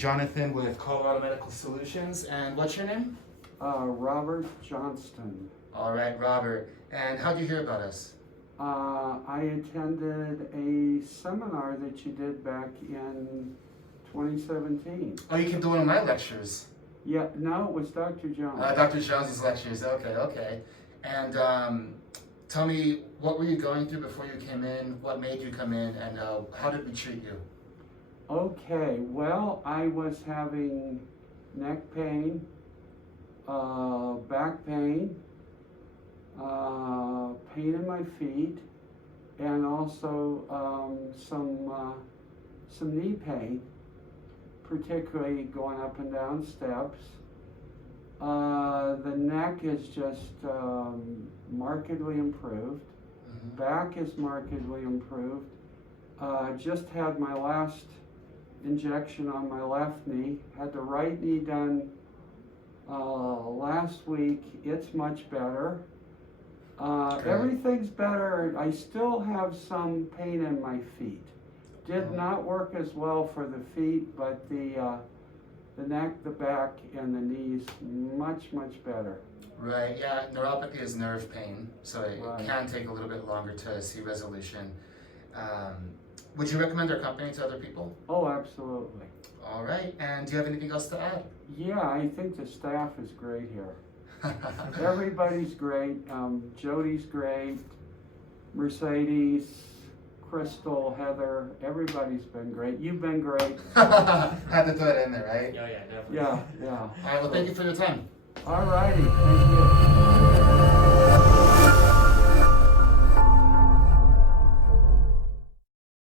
Jonathan with Colorado Medical Solutions, and what's your name? Robert Johnston. All right, Robert. And how'd you hear about us? I attended a seminar that you did back in 2017. Oh, you came to one of my lectures. Yeah, no, it was Dr. Jones. Dr. Jones's lectures. Okay. And tell me, what were you going through before you came in? What made you come in? And how did we treat you? Okay, well, I was having neck pain, back pain, pain in my feet, and also some knee pain, particularly going up and down steps. The neck is just markedly improved. Mm-hmm. Back is markedly improved. Just had my last injection on my left knee. Had the right knee done last week. It's much better. Everything's better. I still have some pain in my feet. Did not work as well for the feet, but the neck, the back, and the knees much better. Right, yeah, neuropathy is nerve pain, so it Right. can take a little bit longer to see resolution. Would you recommend our company to other people? Oh, absolutely. All right, and do you have anything else to add? Yeah, I think the staff is great here. Everybody's great. Jody's great. Mercedes, Crystal, Heather, everybody's been great. You've been great. Had to throw it in there, right? Yeah, definitely. Yeah. All right, well, thank you for your time. All righty, thank you.